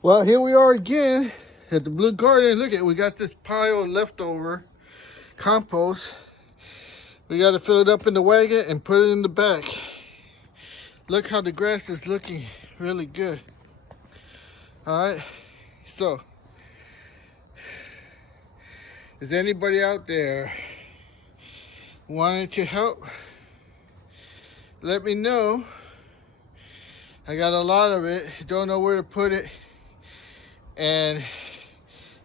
Well, here we are again at the Blue Garden. Look at, we got this pile of leftover compost. We got to fill it up in the wagon and put it in the back. Look how the grass is looking really good. All right, so is anybody out there wanting to help? Let me know. I got a lot of it, don't know where to put it. And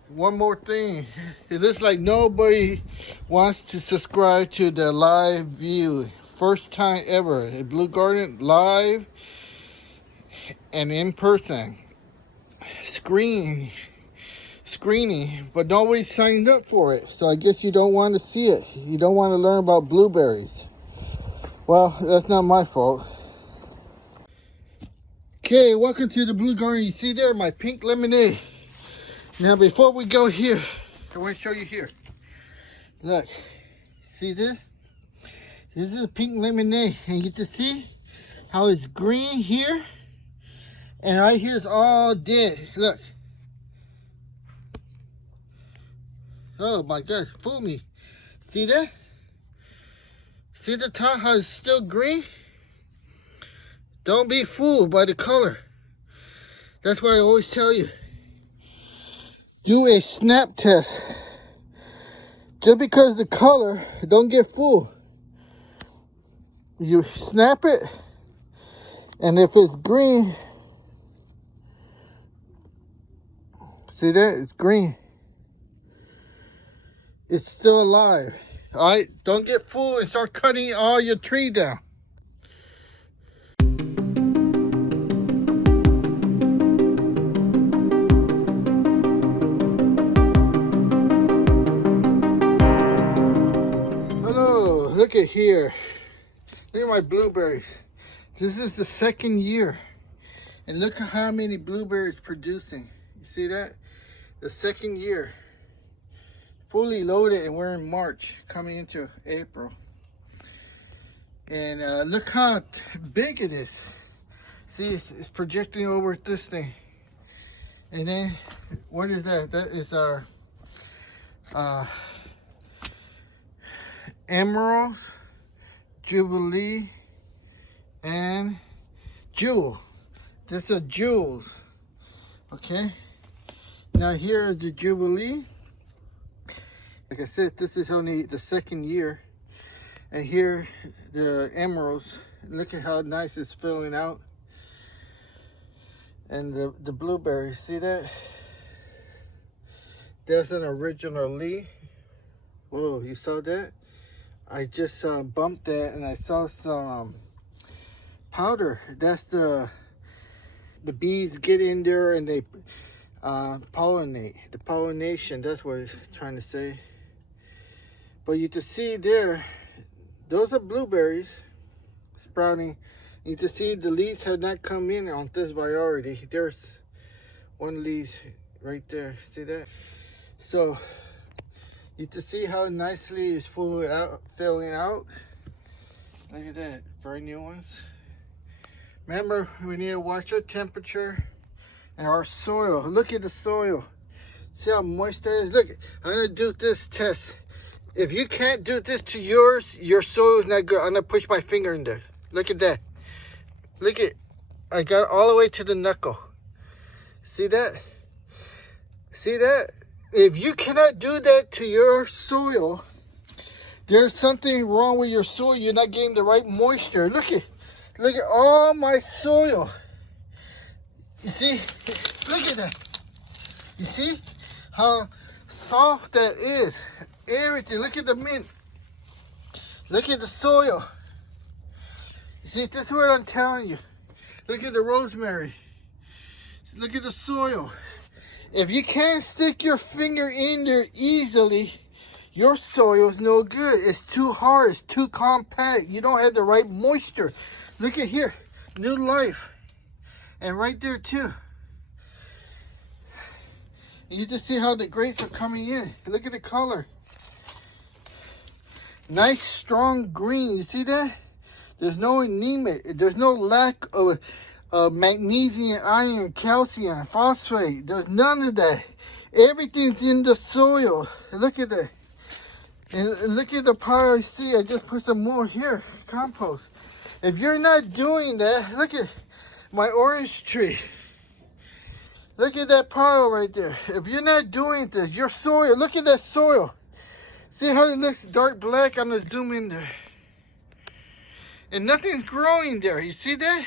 one more thing, it looks like nobody wants to subscribe to the live view. First time ever, a Blue Garden live and in person screening, but nobody signed up for it. So I guess you don't want to see it. You don't want to learn about blueberries. Well, that's not my fault. Okay, welcome to the Blue Garden. You see there, my pink lemonade. Now, before we go here, I want to show you here. Look, see this? This is a pink lemonade, and you can see how it's green here, and right here is all dead. Look. Oh my God, fool me. See that? See the top, how it's still green? Don't be fooled by the color. That's why I always tell you. Do a snap test. Just because the color, don't get fooled. You snap it, and if it's green, see that? It's green. It's still alive. All right? Don't get fooled and start cutting all your tree down. Look at here. Look at my blueberries. This is the second year. And look at how many blueberries producing. You see that? The second year. Fully loaded, and we're in March, coming into April. And look how big it is. See, it's projecting over this thing. And then, what is that? That is our Emerald, Jubilee, and Jewel. This is jewels. Okay. Now here is the Jubilee. Like I said, this is only the second year. And here the emeralds. Look at how nice it's filling out. And the blueberries, see that? That's an original leaf. Whoa, you saw that? I just bumped that, and I saw some powder. That's the bees get in there and they pollinate. The pollination, that's what it's trying to say. But you can see there, those are blueberries sprouting. You can see the leaves have not come in on this variety. There's one leaf right there. See that? So you can see how nicely it's filling out. Look at that, brand new ones. Remember, we need to watch our temperature and our soil. Look at the soil. See how moist that is? Look, I'm gonna do this test. If you can't do this to yours, your soil is not good. I'm gonna push my finger in there. Look at that. Look at, I got it all the way to the knuckle. See that? See that? If you cannot do that to your soil, there's something wrong with your soil. You're not getting the right moisture. Look at all my soil. You see? Look at that. You see how soft that is? Everything. Look at the mint. Look at the soil. You see, this is what I'm telling you. Look at the rosemary. Look at the soil. If you can't stick your finger in there easily, your soil is no good. It's too hard. It's too compact. You don't have the right moisture. Look at here. New life. And right there too. You just see how the grapes are coming in. Look at the color. Nice, strong green. You see that? There's no anemia. There's no lack magnesium, iron, calcium, phosphate. There's none of that. Everything's in the soil. Look at that. And look at the pile. See, I just put some more here. Compost. If you're not doing that, look at my orange tree. Look at that pile right there. If you're not doing this, your soil, look at that soil. See how it looks dark black? I'm going to zoom in there. And nothing's growing there. You see that?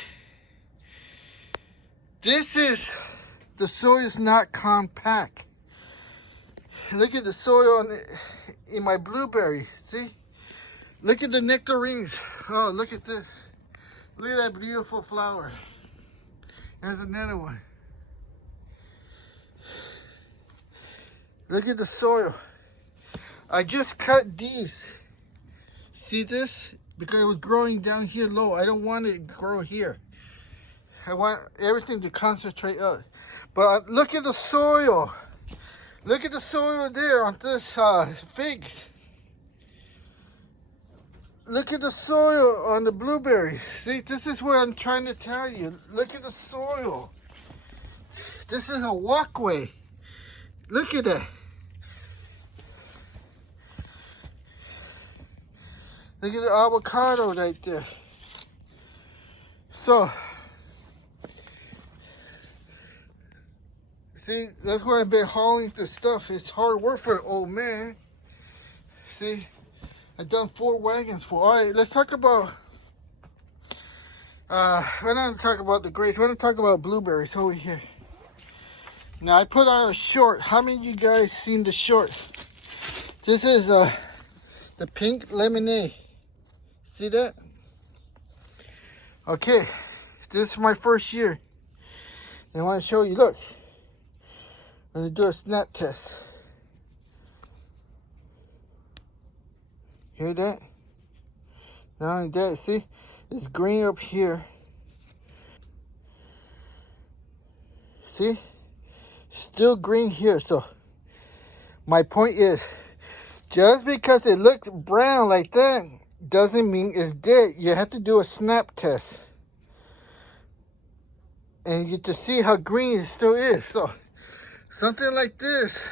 The soil is not compact. Look at the soil in my blueberry. See? Look at the nectarines. Oh, look at this. Look at that beautiful flower. There's another one. Look at the soil. I just cut these. See this? Because it was growing down here low. I don't want it to grow here. I want everything to concentrate up. But look at the soil. Look at the soil there on this figs. Look at the soil on the blueberries. See, this is what I'm trying to tell you. Look at the soil. This is a walkway. Look at that. Look at the avocado right there. So, see, that's why I've been hauling this stuff. It's hard work for the old man. See, I've done 4 wagons full. All right, let's talk about, we're not going to talk about the grapes. We're going to talk about blueberries over here. Now, I put out a short. How many of you guys seen the short? This is the pink lemonade. See that? Okay, this is my first year. I want to show you, look. I'm going to do a snap test. Hear that? Not only that, see? It's green up here. See? Still green here. So, my point is, just because it looks brown like that, doesn't mean it's dead. You have to do a snap test. And you get to see how green it still is. So, something like this,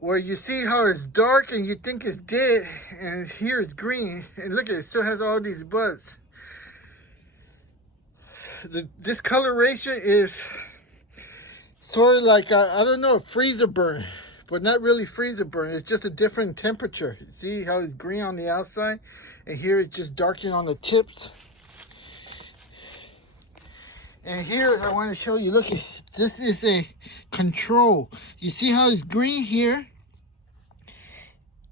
where you see how it's dark and you think it's dead, and here it's green, and look at it, it still has all these buds. The discoloration is sort of like, I don't know, freezer burn, but not really freezer burn. It's just a different temperature. See how it's green on the outside, and here it's just darkened on the tips. And here I want to show you, look, this is a control. You see how it's green here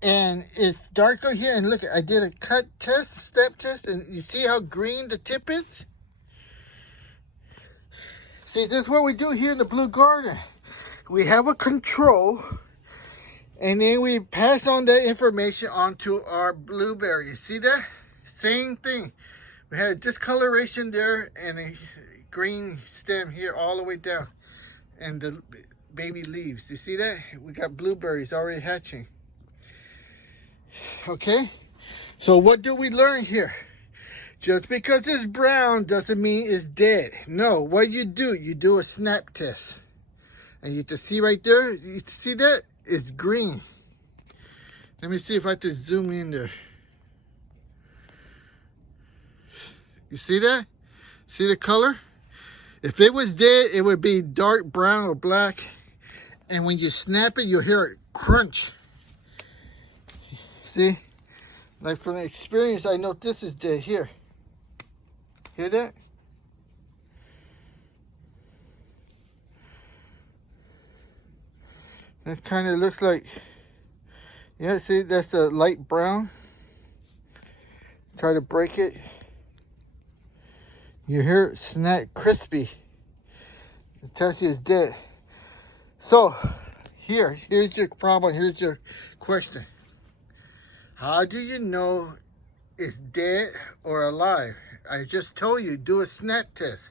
and it's darker here, and look, I did a cut test, step test, and you see how green the tip is? See, this is what we do here in the Blue Garden. We have a control, and then we pass on that information onto our blueberries. See that? Same thing. We had a discoloration there and a green stem here all the way down, and the baby leaves. You see that? We got blueberries already hatching. Okay, so what do we learn here? Just because it's brown doesn't mean it's dead. No, what you do a snap test, and you can see right there, you see that? It's green. Let me see if I can zoom in there. You see that? See the color? If it was dead, it would be dark brown or black. And when you snap it, you'll hear it crunch. See? Like from experience, I know this is dead here. Hear that? That kind of looks like, yeah, see, that's a light brown. Try to break it. You hear it snap crispy. It tells you it's dead. So, here's your problem, here's your question. How do you know it's dead or alive? I just told you, do a snap test.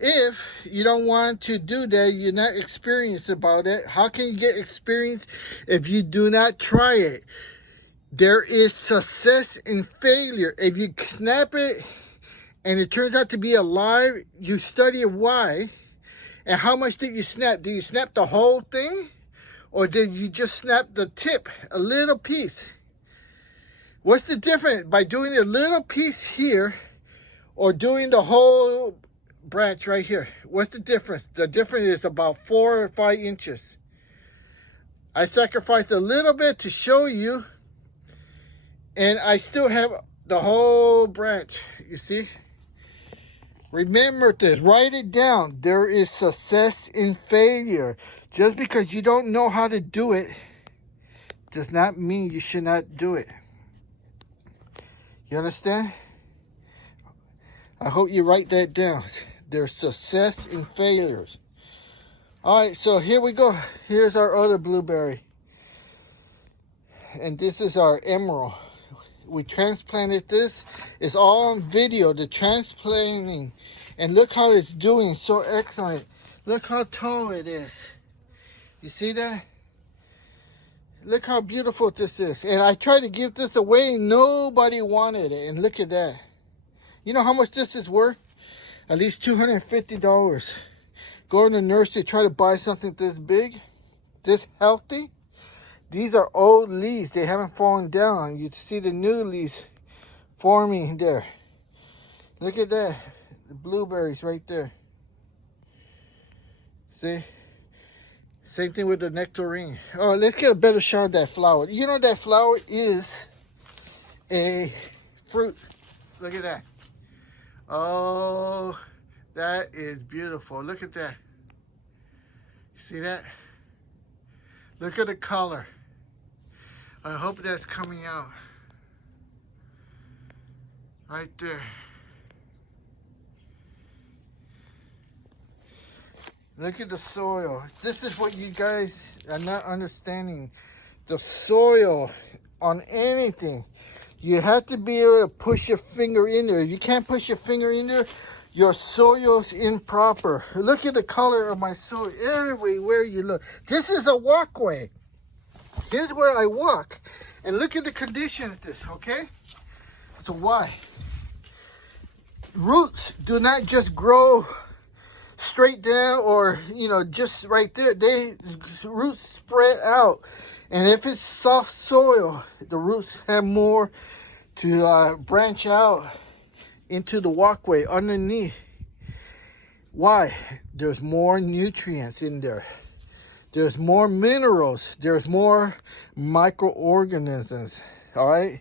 If you don't want to do that, you're not experienced about it. How can you get experience if you do not try it? There is success in failure. If you snap it and it turns out to be alive, you study why. And how much did you snap? Did you snap the whole thing? Or did you just snap the tip, a little piece? What's the difference by doing a little piece here or doing the whole branch right here? What's the difference? The difference is about 4 or 5 inches. I sacrificed a little bit to show you, and I still have the whole branch, you see? Remember this, write it down. There is success in failure. Just because you don't know how to do it does not mean you should not do it. You understand? I hope you write that down. There's success in failures. All right, so here we go. Here's our other blueberry. And this is our emerald. We transplanted this. It's all on video, the transplanting. And look how it's doing so excellent. Look how tall it is. You see that? Look how beautiful this is. And I tried to give this away. Nobody wanted it. And look at that. You know how much this is worth? At least $250. Go in the nursery, try to buy something this big, this healthy. These are old leaves. They haven't fallen down. You see the new leaves forming there. Look at that. The blueberries right there. See? Same thing with the nectarine. Oh, let's get a better shot of that flower. You know that flower is a fruit. Look at that. Oh, that is beautiful. Look at that. You see that? Look at the color. I hope that's coming out. Right there. Look at the soil. This is what you guys are not understanding. The soil on anything. You have to be able to push your finger in there. If you can't push your finger in there, your soil's improper. Look at the color of my soil everywhere you look. This is a walkway. Here's where I walk. And look at the condition of this, okay? So why? Roots do not just grow straight down or, just right there. Roots spread out. And if it's soft soil, the roots have more to branch out into the walkway underneath. Why? There's more nutrients in there. There's more minerals. There's more microorganisms. All right?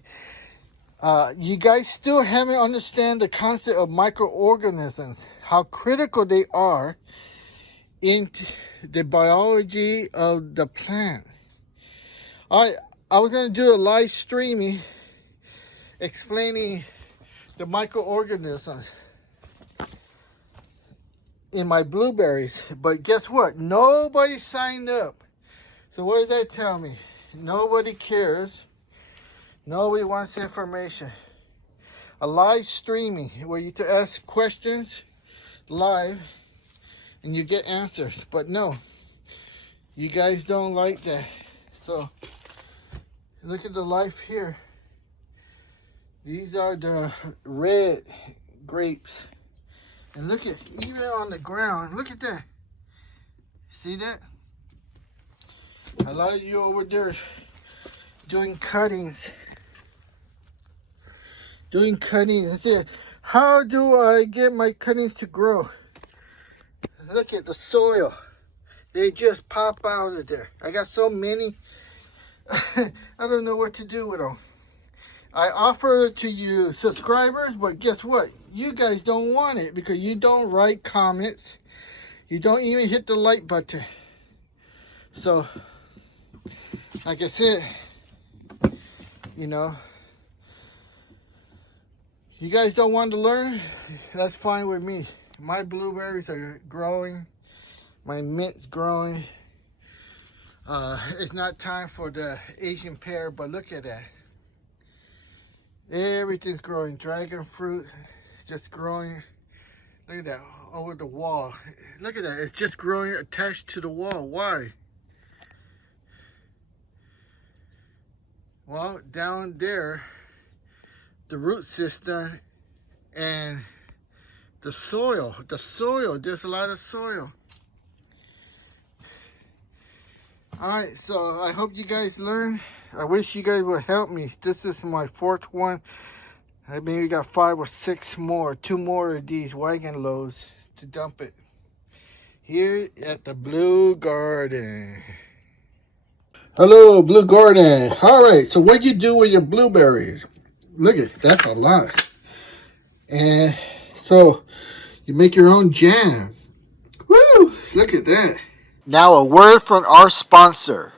You guys still haven't understand the concept of microorganisms, how critical they are in the biology of the plant. All right, I was going to do a live streaming explaining the microorganisms in my blueberries, but guess what? Nobody signed up. So what does that tell me? Nobody cares. Nobody wants information. A live streaming where you to ask questions live and you get answers. But no, you guys don't like that. So look at the life here. These are the red grapes. And look at, even on the ground, look at that. See that? A lot of you over there doing cuttings. I said, how do I get my cuttings to grow? Look at the soil. They just pop out of there. I got so many. I don't know what to do with them. I offer it to you subscribers, but guess what? You guys don't want it because you don't write comments. You don't even hit the like button. So, like I said, you guys don't want to learn? That's fine with me. My blueberries are growing. My mint's growing. It's not time for the Asian pear, but look at that. Everything's growing. Dragon fruit, just growing. Look at that, over the wall. Look at that, it's just growing attached to the wall. Why? Well, down there, the root system and The soil, there's a lot of soil. Alright, so I hope you guys learn. I wish you guys would help me. This is my 4th one. I maybe got 5 or 6 more. 2 more of these wagon loads to dump it. Here at the Blue Garden. Hello, Blue Garden. Alright, so what do you do with your blueberries? Look at that's a lot. And so you make your own jam. Woo! Look at that. Now a word from our sponsor.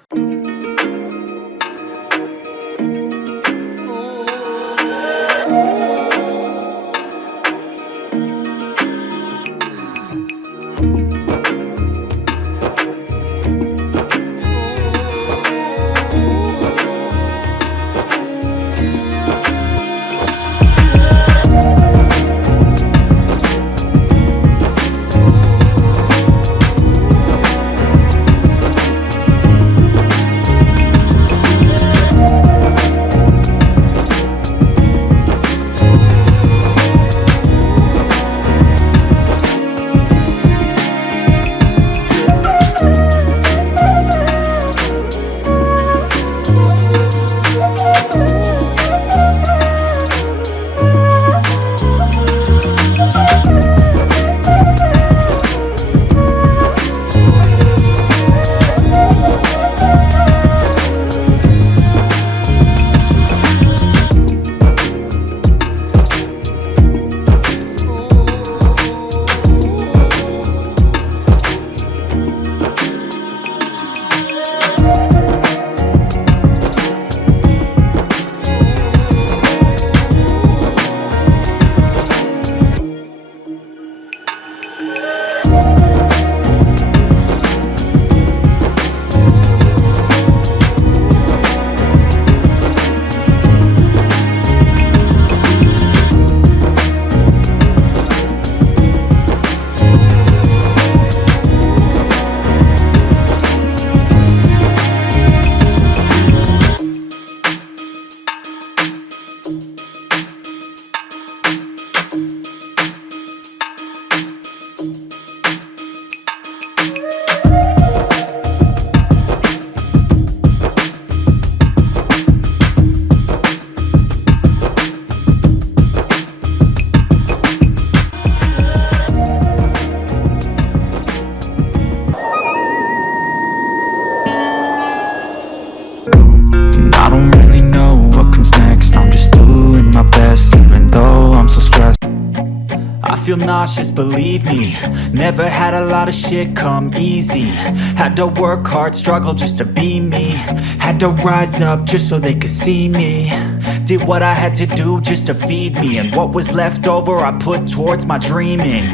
I don't really know what comes next. I'm just doing my best, even though I'm so stressed. I feel nauseous, believe me. Never had a lot of shit come easy. Had to work hard, struggle just to be me. Had to rise up just so they could see me. Did what I had to do just to feed me, and what was left over I put towards my dreaming.